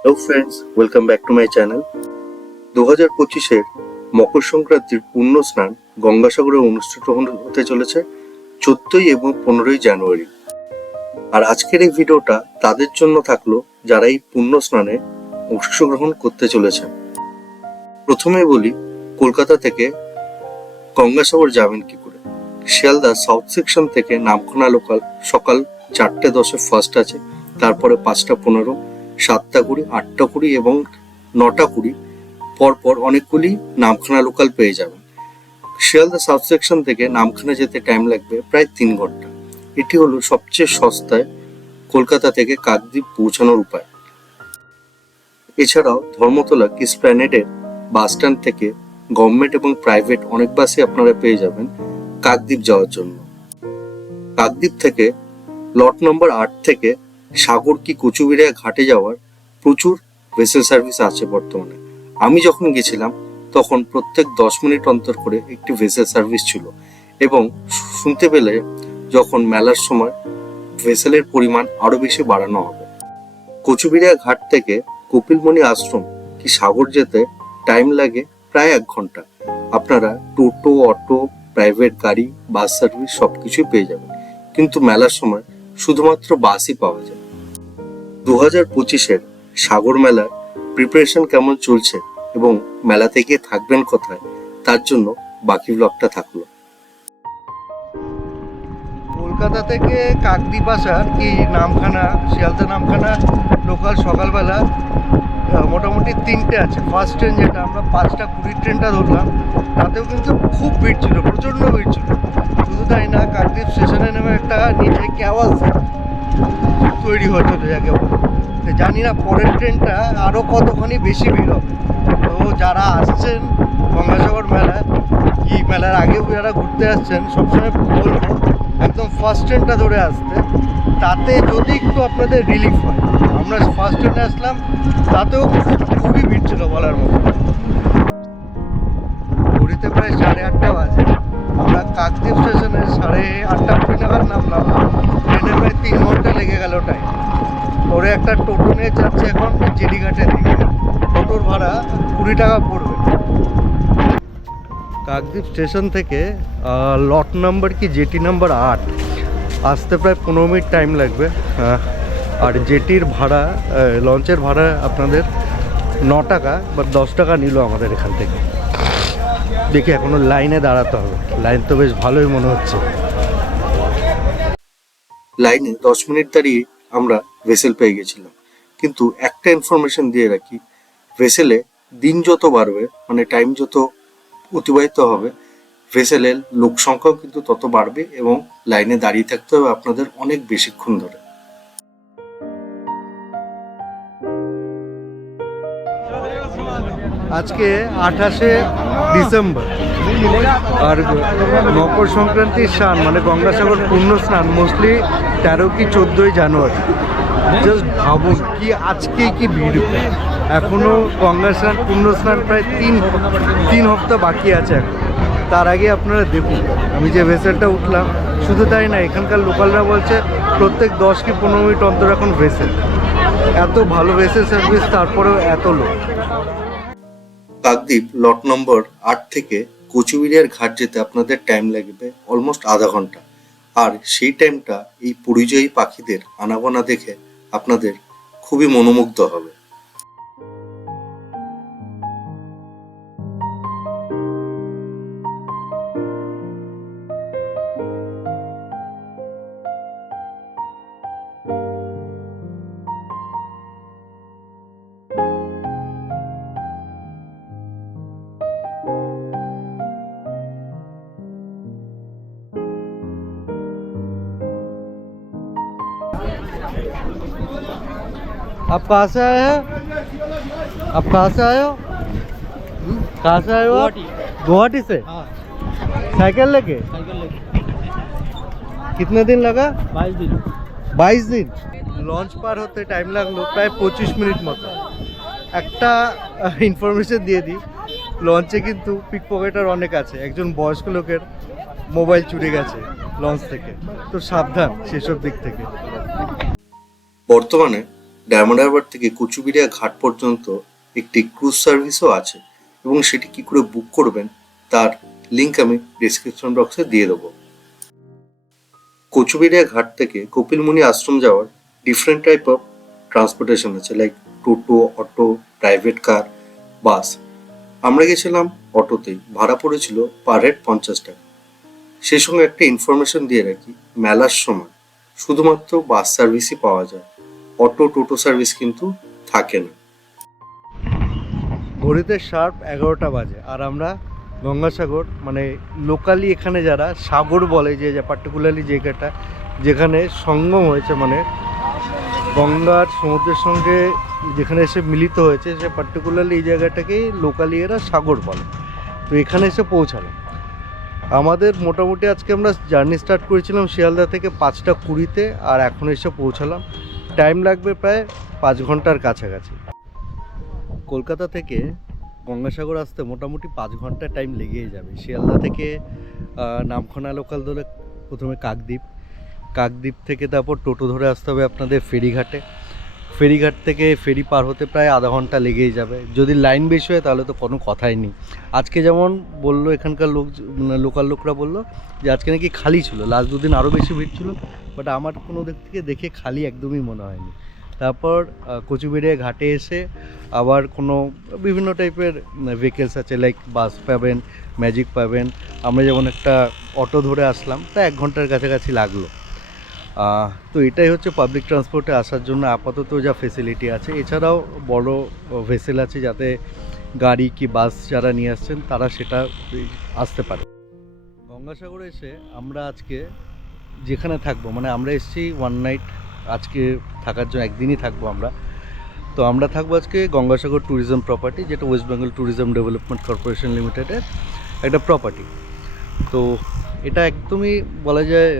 Hello friends, welcome back to my channel. 2025-এর মকর সংক্রান্তির পূর্ণ স্নান গঙ্গাসাগরে অনুষ্ঠিত হতে চলেছে 14 এবং 15 জানুয়ারি। আর আজকের এই ভিডিওটা তাদের জন্য থাকলো যারা এই পূর্ণ স্নানে অংশগ্রহণ করতে চলেছেন। প্রথমে বলি, কলকাতা থেকে গঙ্গাসাগর যাবেন কি করে। শিয়ালদা সাউথ সেকশন থেকে নামখানা লোকাল সকাল 4:10 ফার্স্ট আছে, তারপরে 5:15, 7:20, 8:20 এবং 9:20 পরপর অনেকগুলি নামখানা লোকাল পেয়ে যাবেন। শিয়ালদা সাউথ সেকশন থেকে নামখানা যেতে টাইম লাগবে প্রায় 3 ঘন্টা। এটি হলো সবচেয়ে সস্তায় কলকাতা থেকে কাকদ্বীপ পৌঁছানোর উপায়। এছাড়াও ধর্মতলা কিসপ্ল্যানেডের বাস স্ট্যান্ড থেকে গভর্নমেন্ট এবং প্রাইভেট অনেক বাসই আপনারা পেয়ে যাবেন কাকদ্বীপ যাওয়ার জন্য। কাকদ্বীপ থেকে লট নম্বর 8 থেকে সাগর কি কচুবিড়িয়া ঘাটে যাওয়ার প্রচুর ভেসেল সার্ভিস আছে বর্তমানে। আমি যখন গেছিলাম তখন প্রত্যেক 10 মিনিট অন্তর করে একটি ভেসেল সার্ভিস ছিল, এবং শুনতে পেলে যখন মেলার সময় ভেসেলের পরিমাণ আরো বেশি বাড়ানো হবে। কচুবিড়িয়া ঘাট থেকে কপিলমুনি আশ্রম কি সাগর যেতে টাইম লাগে প্রায় 1 ঘন্টা। আপনারা টোটো, অটো, প্রাইভেট গাড়ি, বাস সার্ভিস সবকিছুই পেয়ে যাবেন, কিন্তু মেলার সময় শুধুমাত্র বাসই পাওয়া যায়। 2025-এর সাগর মেলার প্রিপারেশন কেমন চলছে এবং মেলা থেকে থাকবেন কোথায়, তার জন্য বাকি ব্লগটা থাকলো। কলকাতা থেকে কাকদ্বীপ আসার কি নামখানা, শিয়ালদা নামখানা লোকাল সকালবেলা মোটামুটি 3টে আছে। ফার্স্ট ট্রেন যেটা আমরা 5:20 ট্রেনটা ধরলাম, তাতেও কিন্তু খুব ভিড় ছিল, প্রচণ্ড ভিড় ছিল। শুধু তাই না, কাকদ্বীপ স্টেশনে নেমে একটা নিচে ক্যাওয়াজ তৈরি হচ্ছিল যাকে বলে। জানি না পরের ট্রেনটা আরও কতখানি বেশি ভিড় হবে। তো যারা আসছেন গঙ্গাসাগর মেলায়, কি মেলার আগেও যারা ঘুরতে আসছেন, সবসময় বলবো একদম ফার্স্ট ট্রেনটা ধরে আসতে, তাতে যদি একটু আপনাদের রিলিফ হয়। আমরা ফার্স্ট ট্রেনে আসলাম, তাতেও খুবই ভিড় ছিল বলার মতো। ঘড়িতে প্রায় 8:30 বাজে। আমরা কাকদ্বীপ স্টেশনে 8:30 নাগাদ নামলাম। ট্রেনে প্রায় 3 ঘন্টা লেগে গেল টাইম। পরে একটা টোটো নিয়ে যাচ্ছে এখন জেডিঘাটের দিকে। টোটোর ভাড়া 20 টাকা পড়বে। কাকদ্বীপ স্টেশন থেকে লট নাম্বার কি জেটি নাম্বার 8 আসতে প্রায় 15 মিনিট টাইম লাগবে। আর জেটির ভাড়া, লঞ্চের ভাড়া আপনাদের 9 টাকা বা 10 টাকা নিল আমাদের এখান থেকে। দেখি এখনো লাইনে দাঁড়াতে হবে। লাইন তো বেশ ভালোই মনে হচ্ছে। লাইনে 10 মিনিট দাঁড়িয়ে আমরা ভেসেল পেয়ে গেছিলাম, কিন্তু একটা ইনফরমেশন দিয়ে রাখি, ভেসেলে দিন যত বাড়বে, মানে টাইম যত অতিবাহিত হবে, ভেসেলের লোক সংখ্যাও কিন্তু তত বাড়বে এবং লাইনে দাঁড়িয়ে থাকতে হবে আপনাদের অনেক বেশিক্ষণ ধরে। আজকে 28শে ডিসেম্বর, আর মকর সংক্রান্তির স্নান মানে গঙ্গাসাগর পূর্ণ স্নান মোস্টলি 13 কি 14 জানুয়ারি। জাস্ট ভাবুন কি আজকে কি ভিড়। এখনও গঙ্গা স্নান পূর্ণ স্নান প্রায় তিন হপ্তাহ বাকি আছে এখন। তার আগে আপনারা দেখুন আমি যে ভেসেলটা উঠলাম। শুধু তাই না, এখানকার লোকালরা বলছে প্রত্যেক 10 কি 15 মিনিট অন্তর এখন ভেসেল। এত ভালো ভেসেল সার্ভিস, তারপরেও এত লোক। কাকদ্বীপ লট নম্বর 8 থেকে কচুবিড়িয়ার ঘাট যেতে আপনাদের টাইম লাগবে অলমোস্ট আধা ঘন্টা। আর সেই টাইমটা এই পরিযায়ী পাখিদের আনাগোনা দেখে আপনাদের খুবই মনোমুগ্ধ হবে। आप कहाँ से आए हैं? आप कहाँ से आए हो? कहाँ से आए हो आप? गुवाहाटी से? साइकिल लेके? कितने दिन लगा? 22 दिन। লঞ্চ পার হতে টাইম লাগলো প্রায় 25 মিনিট মতো। একটা ইনফরমেশন দিয়ে দিই, লঞ্চে কিন্তু পিক পকেটার অনেক আছে। একজন বয়স্ক লোকের মোবাইল চুরি গেছে লঞ্চ থেকে, তো সাবধান সেসব দিক থেকে। বর্তমানে ডায়মন্ড হারবার থেকে কচুবিড়িয়া ঘাট পর্যন্ত একটি ক্রুজ সার্ভিসও আছে, এবং সেটি কি করে বুক করবেন তার লিঙ্ক আমি ডিসক্রিপশন বক্সে দিয়ে দেবো। কচুবিড়িয়া ঘাট থেকে কপিলমুনি আশ্রম যাওয়ার ডিফারেন্ট টাইপ অফ ট্রান্সপোর্টেশন আছে, লাইক টোটো, অটো, প্রাইভেট কার, বাস। আমরা গেছিলাম অটোতেই, ভাড়া পড়েছিল পার হেড 50 টাকা। সেই সঙ্গে একটা ইনফরমেশন দিয়ে রাখি, মেলার সময় শুধুমাত্র বাস সার্ভিসই পাওয়া যায়, অটো টোটো সার্ভিস কিন্তু থাকে না। ঘড়িতে শার্প 11টা বাজে, আর আমরা গঙ্গাসাগর মানে লোকালি এখানে যারা সাগর বলে, যে পার্টিকুলারলি জায়গাটা যেখানে সঙ্গম হয়েছে, মানে গঙ্গার সমুদ্রের সঙ্গে যেখানে এসে মিলিত হয়েছে, সে পার্টিকুলারলি এই জায়গাটাকেই লোকালি এরা সাগর বলে। তো এখানে এসে পৌঁছালাম। আমাদের মোটামুটি আজকে আমরা জার্নি স্টার্ট করেছিলাম শিয়ালদা থেকে 5টা 20-তে, আর এখন এসে পৌঁছালাম। টাইম লাগবে প্রায় 5 ঘন্টার কাছাকাছি। কলকাতা থেকে গঙ্গাসাগর আসতে মোটামুটি 5 ঘন্টা টাইম লেগেই যাবে। শিয়ালদা থেকে নামখানা লোকাল ধরে প্রথমে কাকদ্বীপ থেকে তারপর টোটো ধরে আসতে হবে আপনাদের ফেরিঘাটে। ফেরিঘাট থেকে ফেরি পার হতে প্রায় আধা ঘন্টা লেগেই যাবে। যদি লাইন বেশি হয় তাহলে তো কোনো কথাই নেই। আজকে যেমন বললো এখানকার লোকাল লোকরা বললো যে আজকে নাকি খালি ছিল, লাস্ট দুদিন আরও বেশি ভিড় ছিল, বাট আমার কোনো দিক থেকে দেখে খালি একদমই মনে হয়নি। তারপর কচুবিড়িয়া ঘাটে এসে আবার কোনো বিভিন্ন টাইপের ভেহিকেলস আছে, লাইক বাস পাবেন, ম্যাজিক পাবেন। আমরা যেমন একটা অটো ধরে আসলাম, তা 1 ঘন্টার কাছাকাছি লাগলো। তো এটাই হচ্ছে পাবলিক ট্রান্সপোর্টে আসার জন্য আপাতত যা ফেসিলিটি আছে। এছাড়াও বড় ভেসেল আছে, যাতে গাড়ি কি বাস যারা নিয়ে আসছেন তারা সেটা আসতে পারে। গঙ্গাসাগরে এসে আমরা আজকে যেখানে থাকবো, মানে আমরা এসেছি 1 নাইট আজকে থাকার জন্য, একদিনই থাকবো আমরা। তো আমরা থাকবো আজকে গঙ্গাসাগর ট্যুরিজম প্রপার্টি, যেটা West Bengal tourism development corporation লিমিটেডের একটা প্রপার্টি। তো এটা একদমই বলা যায়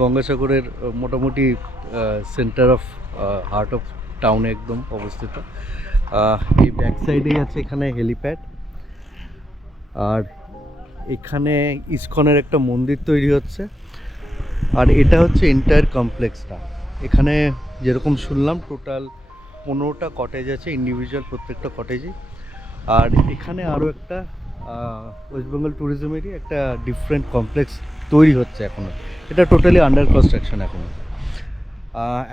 গঙ্গাসাগরের মোটামুটি সেন্টার অফ হার্ট অফ টাউনে একদম অবস্থিত। এই ব্যাক সাইডেই আছে এখানে হেলিপ্যাড, আর এখানে ইসকনের একটা মন্দির তৈরি হচ্ছে। আর এটা হচ্ছে এন্টায়ার কমপ্লেক্সটা। এখানে যেরকম শুনলাম টোটাল 15টা কটেজ আছে, ইন্ডিভিজুয়াল প্রত্যেকটা কটেজই। আর এখানে আরও একটা ওয়েস্ট বেঙ্গল ট্যুরিজমেরই একটা ডিফারেন্ট কমপ্লেক্স তৈরি হচ্ছে এখনও। এটা টোটালি আন্ডার কনস্ট্রাকশন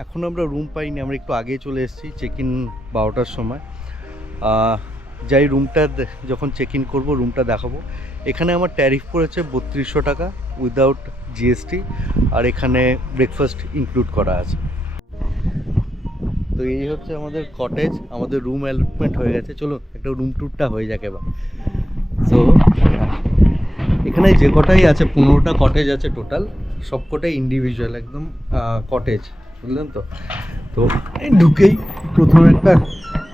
এখন আমরা রুম পাইনি, আমরা একটু আগেই চলে এসেছি, চেক ইন 12টার সময়। যাই রুমটা যখন চেক ইন করবো রুমটা দেখাবো। এখানে আমার ট্যারিফ পড়েছে 3200 টাকা উইদাউট জিএসটি, আর এখানে ব্রেকফাস্ট ইনক্লুড করা আছে। তো এই হচ্ছে আমাদের কটেজ, আমাদের রুম অ্যালটমেন্ট হয়ে গেছে। চলো একটা রুম ট্যুরটা হয়ে যাক এবার। সো এখানে যে কটাই আছে 15টা কটেজ আছে টোটাল, সব কটাই ইন্ডিভিজুয়াল একদম কটেজ, বুঝলেন তো। তো এই ঢুকেই প্রথমে একটা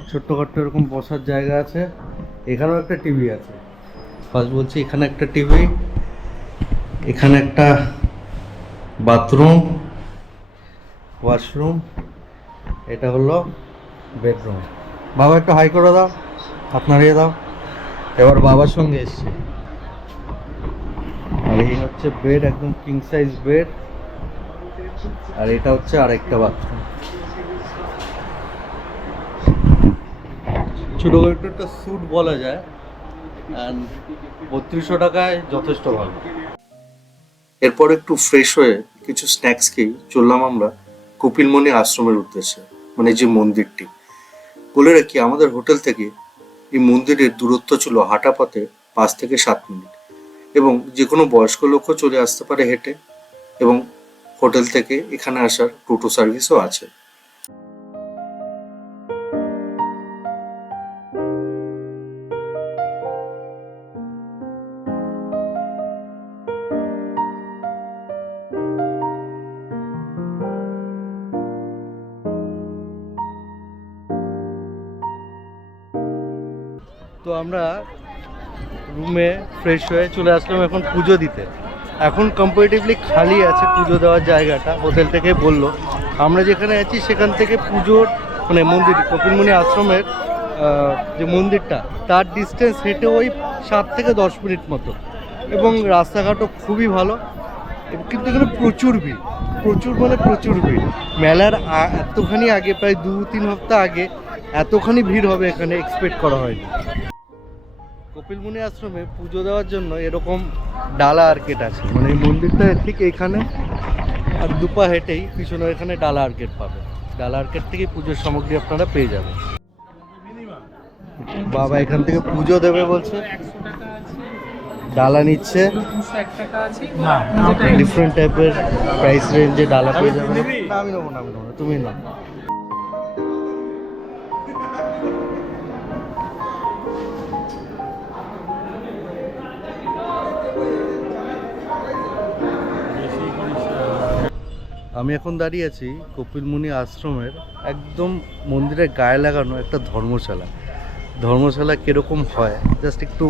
ছোট্টখাট্ট এরকম বসার জায়গা আছে, এখানেও একটা টিভি আছে। ফার্স্ট বলছি, এখানে একটা টিভি, এখানে একটা বাথরুম, ওয়াশরুম, এটা হলো বেডরুম। বাবা একটু হাই করে দাও, হাত নাড়িয়ে দাও। এবার বাবার সঙ্গে এসছি। আর এই হচ্ছে বেড, একদম কিং সাইজ বেড। আর এটা হচ্ছে আরেকটা বাথরুম, ছোটখাটো একটা স্যুট বলা যায়। অ্যান্ড 3200 টাকায় যথেষ্ট ভালো। এরপর একটু ফ্রেশ হয়ে কিছু স্ন্যাক্স খেয়ে চললাম আমরা কপিলমুনি আশ্রমের উদ্দেশ্যে, মানে যে মন্দিরটি। বলে রাখি, আমাদের হোটেল থেকে এই মন্দিরের দূরত্ব ছিল হাঁটা পথে 5 থেকে 7 মিনিট, এবং যে কোনো বয়স্ক লোকও চলে আসতে পারে হেঁটে, এবং হোটেল থেকে এখানে আসার টোটো সার্ভিসও আছে। তো আমরা রুমে ফ্রেশ হয়ে চলে আসলাম এখন পুজো দিতে। এখন কম্পারেটিভলি খালি আছে পুজো দেওয়ার জায়গাটা, হোটেল থেকে বললো। আমরা যেখানে আছি সেখান থেকে পুজোর মানে মন্দির, কপিলমুনি আশ্রমের যে মন্দিরটা, তার ডিস্টেন্স হেঁটে ওই 7 থেকে 10 মিনিট মতো, এবং রাস্তাঘাটও খুবই ভালো। কিন্তু এখানে প্রচুর ভিড়, প্রচুর মানে প্রচুর ভিড়। মেলার এতখানি আগে, প্রায় 2-3 হপ্তাহ আগে এতখানি ভিড় হবে এখানে এক্সপেক্ট করা হয়নি। কপিলমুনি আশ্রমে পুজো দেওয়ার জন্য এরকম ডালা আর্কেট আছে, মানে এই মন্দিরটা ঠিক এইখানে, আর দুপা হেঁটেই পিছনে এখানে ডালা আর্কেট পাবে। ডালা আর্কেট থেকে পুজোর সামগ্রী আপনারা পেয়ে যাবেন। বাবা এখান থেকে পুজো দেবে বলছে, ডালা নিচ্ছে, ডিফারেন্ট টাইপের প্রাইস রেঞ্জে ডালা পেয়ে যাবেন। না আমি নেবো না, তুমি না। আমি এখন দাঁড়িয়ে আছি কপিলমুনি আশ্রমের একদম মন্দিরের গায়ে লাগানো একটা ধর্মশালা। ধর্মশালা কীরকম হয় জাস্ট একটু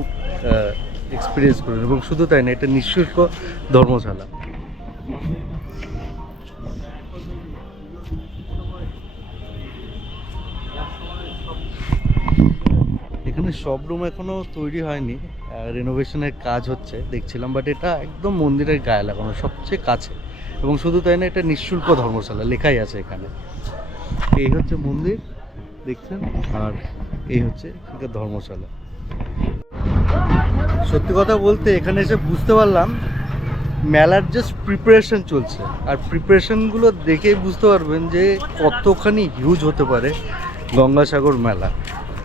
এক্সপিরিয়েন্স করুন। এবং শুধু তাই না, এটা নিঃশুল্ক ধর্মশালা। এখানে সব রুম এখনো তৈরি হয়নি, রেনোভেশনের কাজ হচ্ছে দেখছিলাম, বাট এটা একদম মন্দিরের গায়ে লাগানো, সবচেয়ে কাছে। এবং শুধু তাই না, এটা নিঃশুল্ক ধর্মশালা লেখাই আছে এখানে। এই হচ্ছে মন্দির দেখছেন, আর এই হচ্ছে এখানকার ধর্মশালা। সত্যি কথা বলতে এখানে এসে বুঝতে পারলাম মেলার জাস্ট প্রিপারেশন চলছে, আর প্রিপারেশনগুলো দেখেই বুঝতে পারবেন যে কতখানি হিউজ হতে পারে গঙ্গাসাগর মেলা।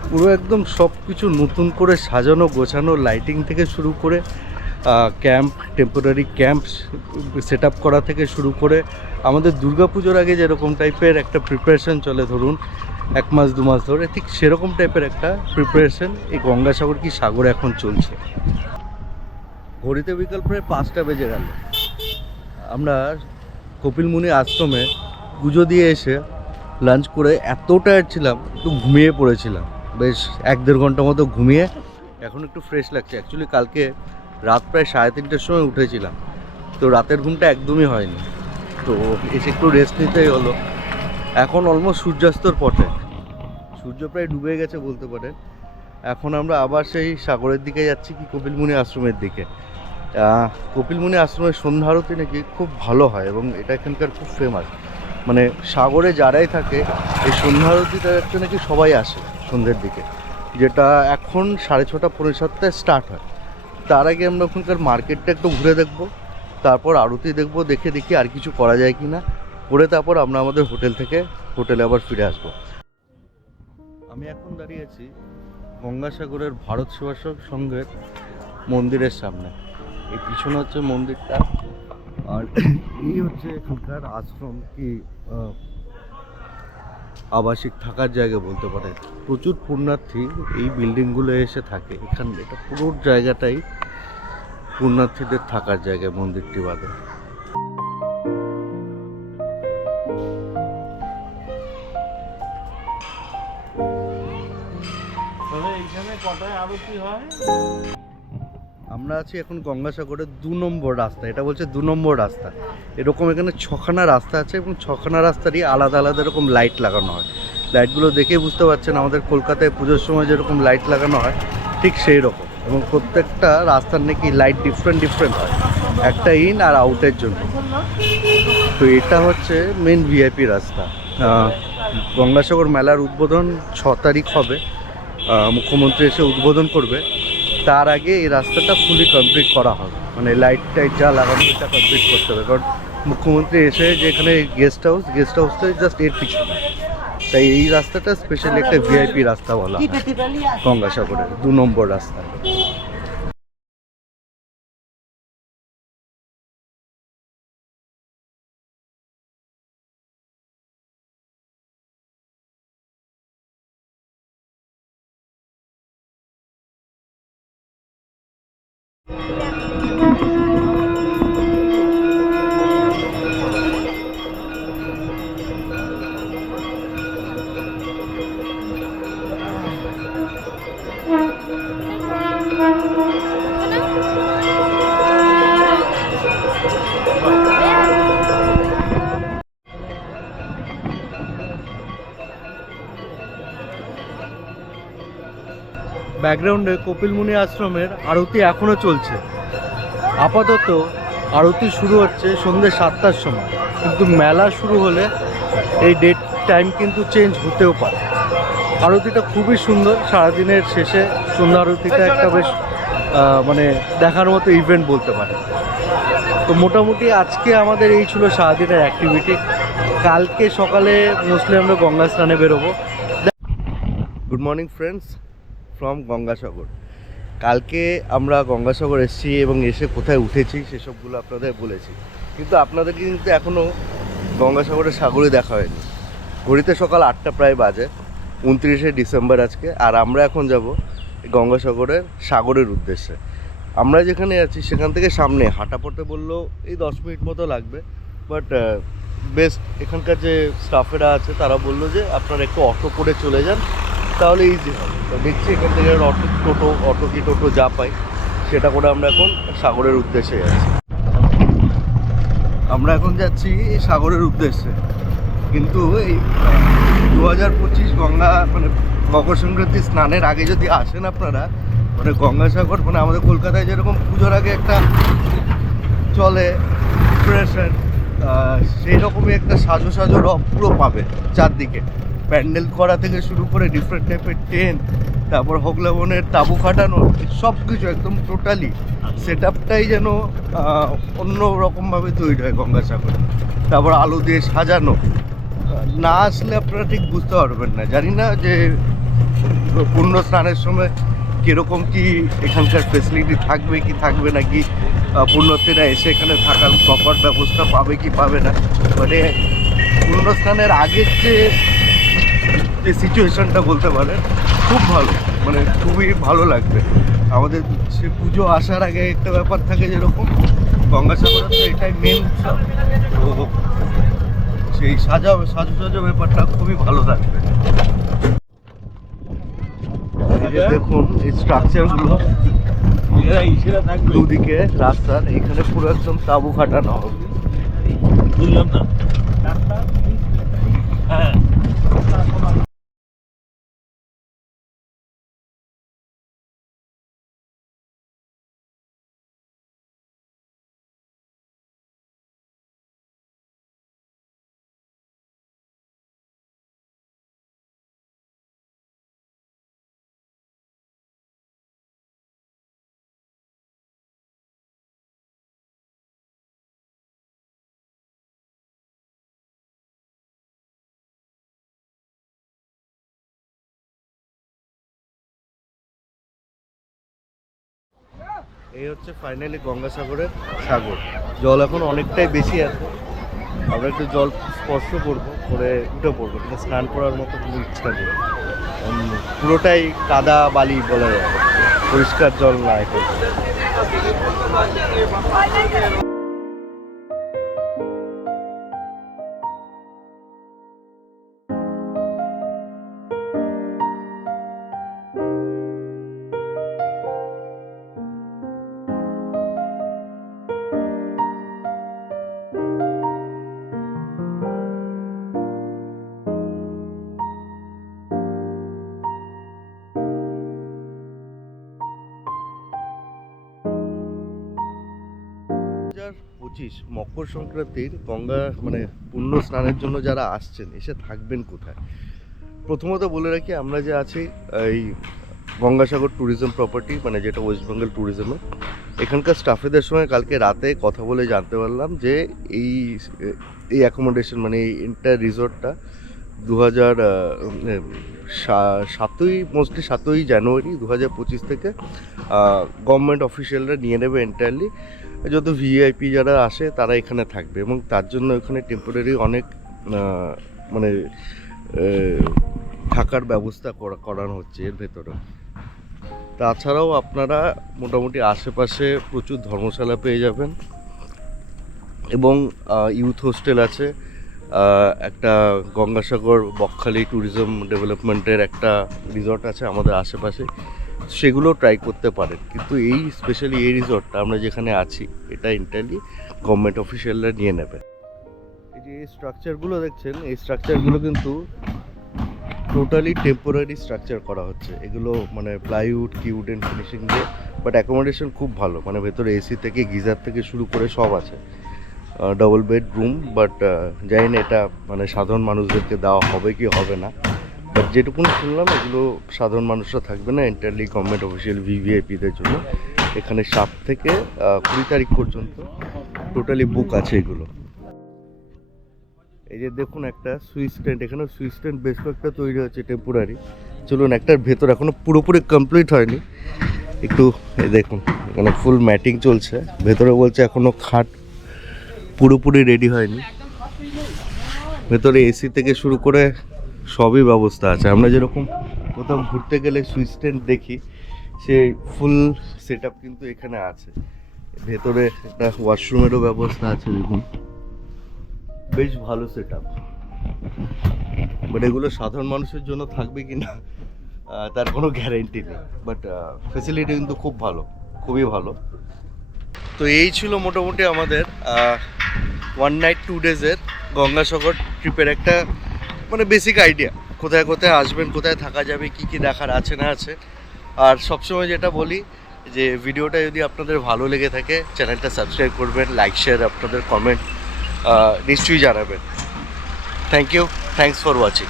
পুরো একদম সব কিছু নতুন করে সাজানো গোছানো, লাইটিং থেকে শুরু করে camp, temporary camp set up করা থেকে শুরু করে আমাদের দুর্গাপুজোর আগে যেরকম টাইপের একটা প্রিপারেশন চলে, ধরুন 1 মাস 2 মাস ধরে, ঠিক সেরকম টাইপের একটা প্রিপারেশন এই গঙ্গাসাগর কি সাগরে এখন চলছে। ঘড়িতে বিকাল প্রায় 5টা বেজে গেল। আমরা কপিলমুনি আশ্রমে পুজো দিয়ে এসে লাঞ্চ করে এত টায়ার্ড ছিলাম, একটু ঘুমিয়ে পড়েছিলাম, বেশ 1-1.5 ঘন্টা মতো ঘুমিয়ে এখন একটু ফ্রেশ লাগছে। অ্যাকচুয়ালি কালকে রাত প্রায় 3:30টার সময় উঠেছিলাম, তো রাতের ঘুমটা একদমই হয়নি, তো এসে একটু রেস্ট নিতেই হলো। এখন অলমোস্ট সূর্যাস্তর পথে, সূর্য প্রায় ডুবে গেছে বলতে পারেন। এখন আমরা আবার সেই সাগরের দিকে যাচ্ছি, কি কপিলমুনি আশ্রমের দিকে। কপিলমুনি আশ্রমের সন্ধ্যা আরতি নাকি খুব ভালো হয়, এবং এটা এখানকার খুব ফেমাস। মানে সাগরে যারাই থাকে এই সন্ধ্যা আরতিটা একটা নাকি সবাই আসে সন্ধ্যের দিকে, যেটা এখন 6:30 পৌনে 7টায় স্টার্ট হয়। তার আগে আমরা ওখানকার মার্কেটটা একটু ঘুরে দেখবো, তারপর আরতি দেখবো, দেখি আর কিছু করা যায় কি না করে তারপর আমরা আমাদের হোটেলে আবার ফিরে আসবো। আমি এখন দাঁড়িয়ে আছি গঙ্গাসাগরের ভারত সেবাশ্রম সংঘের মন্দিরের সামনে। এই পিছনে হচ্ছে মন্দিরটা, আর এই হচ্ছে এখানকার আশ্রম কি আবাসিক থাকার জায়গা বলতে পারে। প্রচুর পুণ্যার্থী এই বিল্ডিংগুলো এসে থাকে এখানে। এটা পুরো জায়গাটাই পুণ্যার্থীদের থাকার জায়গা, মন্দিরটি বাদে। আমরা আছি এখন গঙ্গাসাগরের 2 নম্বর রাস্তা, এটা বলছে 2 নম্বর রাস্তা। এরকম এখানে 6খানা রাস্তা আছে, এবং 6খানা রাস্তারই আলাদা আলাদা এরকম লাইট লাগানো হয়। লাইটগুলো দেখেই বুঝতে পারছেন আমাদের কলকাতায় পুজোর সময় যেরকম লাইট লাগানো হয় ঠিক সেই রকম। এবং প্রত্যেকটা রাস্তার নাকি লাইট ডিফারেন্ট হয়, একটা ইন আর আউটের জন্য। তো এটা হচ্ছে মেন ভিআইপি রাস্তা। গঙ্গাসাগর মেলার উদ্বোধন 6 তারিখ হবে, মুখ্যমন্ত্রী এসে উদ্বোধন করবে। তার আগে এই রাস্তাটা ফুলি কমপ্লিট করা হবে, মানে লাইট টাইট যা লাগানো এটা কমপ্লিট করতে হবে, কারণ মুখ্যমন্ত্রী এসে যে এখানে গেস্ট হাউসটা জাস্ট এর পিছনে। তাই এই রাস্তাটা স্পেশালি একটা ভিআইপি রাস্তা বলা হয় গঙ্গাসাগরের 2 নম্বর রাস্তা। ব্যাকগ্রাউন্ডে কপিলমুনি আশ্রমের আরতি এখনো চলছে। আপাতত আরতি শুরু হচ্ছে সন্ধ্যে 7টার সময়, কিন্তু মেলা শুরু হলে এই ডেট টাইম কিন্তু চেঞ্জ হতেও পারে। আরতিটা খুবই সুন্দর, সারাদিনের শেষে সন্ধ্যা আরতিটা একটা বেশ মানে দেখার মতো ইভেন্ট বলতে পারে। তো মোটামুটি আজকে আমাদের এই ছিল সারাদিনের অ্যাক্টিভিটি। কালকে সকালে মোস্টলি আমরা গঙ্গা স্নানে বেরোবো। Good morning friends from Gangasagar. কালকে আমরা গঙ্গাসাগর এসেছি এবং এসে কোথায় উঠেছি সেসবগুলো আপনাদের বলেছি, কিন্তু আপনাদেরকে কিন্তু এখনও গঙ্গাসাগরের সাগরে দেখা হয়নি। ঘড়িতে সকাল 8টা প্রায় বাজে, 29শে ডিসেম্বর আজকে। আর আমরা এখন যাব গঙ্গাসাগরের সাগরের উদ্দেশ্যে। আমরা যেখানে আছি সেখান থেকে সামনে হাঁটা পড়তে বললেও এই 10 মিনিট মতো লাগবে, বাট বেস্ট এখানকার যে স্টাফেরা আছে তারা বললো যে আপনারা একটু অটো করে চলে যান, তাহলে ইজি হবে। তো দেখছি এখান থেকে অটো কি টোটো যা পাই সেটা করে আমরা এখন সাগরের উদ্দেশ্যে যাচ্ছি। আমরা এখন যাচ্ছি সাগরের উদ্দেশ্যে, কিন্তু এই 2025 গঙ্গা মানে মকর সংক্রান্তি স্নানের আগে যদি আসেন আপনারা, মানে গঙ্গাসাগর মানে আমাদের কলকাতায় যেরকম পুজোর আগে একটা চলে প্রিপারেশন, সেই রকমই একটা সাজো রব পুরো পাবে। চারদিকে প্যান্ডেল করা থেকে শুরু করে ডিফারেন্ট টাইপের টেন্ট, তারপর হোগলাবনের তাঁবু খাটানো, সব কিছু একদম টোটালি সেট আপটাই যেন অন্য রকমভাবে তৈরি হয় গঙ্গাসাগরে। তারপর আলো দিয়ে সাজানো, না আসলে আপনারা ঠিক বুঝতে পারবেন না। জানি না যে পূর্ণ স্নানের সময় কীরকম কি এখানকার ফেসিলিটি থাকবে কি থাকবে না, কি পুণ্যার্থীরা এসে এখানে থাকার প্রপার ব্যবস্থা পাবে কি পাবে না। মানে পূর্ণ স্নানের আগের যে সিচুয়েশনটা বলতে পারেন খুব ভালো, মানে খুবই ভালো লাগবে। আমাদের সে পুজো আসার আগে একটা ব্যাপার থাকে যেরকম, গঙ্গাসাগরে তো এটাই মেন উৎসব, তো সেই সাজো ব্যাপারটা খুবই ভালো লাগবে। দেখুন এই স্ট্রাকচারগুলো দুদিকে রাস্তার, এখানে পুরো একদম তাঁবু খাটানো হবে। বুঝলাম না। হ্যাঁ এই হচ্ছে ফাইনালি গঙ্গাসাগরের সাগর। জল এখন অনেকটাই বেশি আছে, আমরা একটু জল স্পর্শ করবো, করে উঠে পড়বো, কিন্তু স্নান করার মতো কোনো ইচ্ছা নেই। পুরোটাই কাদা বালি বলা যায়, পরিষ্কার জল না এখন। মকর সংক্রান্তির গঙ্গা মানে পূর্ণ স্নানের জন্য যারা আসছেন এসে থাকবেন কোথায়। প্রথমত বলে রাখি, আমরা যে আছি এই গঙ্গাসাগর ট্যুরিজম প্রপার্টি, মানে যেটা ওয়েস্ট বেঙ্গল ট্যুরিজমের, এখানকার স্টাফেদের সঙ্গে কালকে রাতে কথা বলে জানতে পারলাম যে এই অ্যাকোমোডেশন মানে এই এন্টায়ার রিসর্টটা 7ই জানুয়ারি 2025 থেকে গভর্নমেন্ট অফিসিয়ালরা নিয়ে নেবে এন্টায়ারলি। যত ভিআইপি যারা আসে তারা এখানে থাকবে, এবং তার জন্য এখানে টেম্পোরারি অনেক মানে থাকার ব্যবস্থা করানো হচ্ছে এর ভেতরে। তাছাড়াও আপনারা মোটামুটি আশেপাশে প্রচুর ধর্মশালা পেয়ে যাবেন, এবং ইউথ হোস্টেল আছে। একটা গঙ্গাসাগর বকখালি ট্যুরিজম ডেভেলপমেন্টের একটা রিসর্ট আছে আমাদের আশেপাশে, সেগুলো ট্রাই করতে পারেন। কিন্তু এই স্পেশালি এই রিসর্টটা আমরা যেখানে আছি এটা এন্টারলি গভর্নমেন্ট অফিসিয়ালরা নিয়ে নেবে। এই যে এই স্ট্রাকচারগুলো দেখছেন, এই স্ট্রাকচারগুলো কিন্তু টোটালি টেম্পোরারি স্ট্রাকচার করা হচ্ছে, এগুলো মানে প্লাইউড কিউডেন ফিনিশিং দিয়ে, বাট অ্যাকোমোডেশন খুব ভালো, মানে ভেতরে এসি থেকে গিজার থেকে শুরু করে সব আছে, ডবল বেডরুম। বাট জানি না এটা মানে সাধারণ মানুষদেরকে দেওয়া হবে কি হবে না, বাট যেটুকুন শুনলাম এগুলো সাধারণ মানুষরা থাকবে না, এন্টারলি গভর্নমেন্ট অফিসিয়াল ভিভিআইপিদের জন্য। এখানে 7 থেকে 20 তারিখ পর্যন্ত টোটালি বুক আছে এগুলো। এই যে দেখুন একটা সুইচ স্ট্যান্ড, এখানে সুইচ স্ট্যান্ড বেশ কয়েকটা তৈরি হচ্ছে টেম্পোরারি। চলুন একটার ভেতর এখনো পুরোপুরি কমপ্লিট হয়নি, একটু এই দেখুন এখানে ফুল ম্যাটিং চলছে, ভেতরে বলছে এখনো খাট পুরোপুরি রেডি হয়নি। ভেতরে এসি থেকে শুরু করে সবই ব্যবস্থা আছে, আমরা যেরকম কোথাও ঘুরতে গেলে সুইচ স্ট্যান্ড দেখি সেই ফুল সেট আপ কিন্তু এখানে আছে। ভেতরে একটা ওয়াশরুমেরও ব্যবস্থা আছে, দেখুন বেশ ভালো সেট আপ। বাট এগুলো সাধারণ মানুষের জন্য থাকবে কি না তার কোনো গ্যারেন্টি নেই, বাট ফেসিলিটি কিন্তু খুব ভালো, খুবই ভালো। তো এই ছিল মোটামুটি আমাদের 1 নাইট 2 ডেজের গঙ্গাসাগর ট্রিপের একটা মানে বেসিক আইডিয়া, কোথায় কোথায় আসবেন, কোথায় থাকা যাবে, কি কি দেখার আছে না আছে। আর সবসময় যেটা বলি যে ভিডিওটা যদি আপনাদের ভালো লেগে থাকে চ্যানেলটা সাবস্ক্রাইব করবেন, লাইক শেয়ার, আপনাদের কমেন্ট নিশ্চয়ই জানাবেন। Thank you, thanks for watching.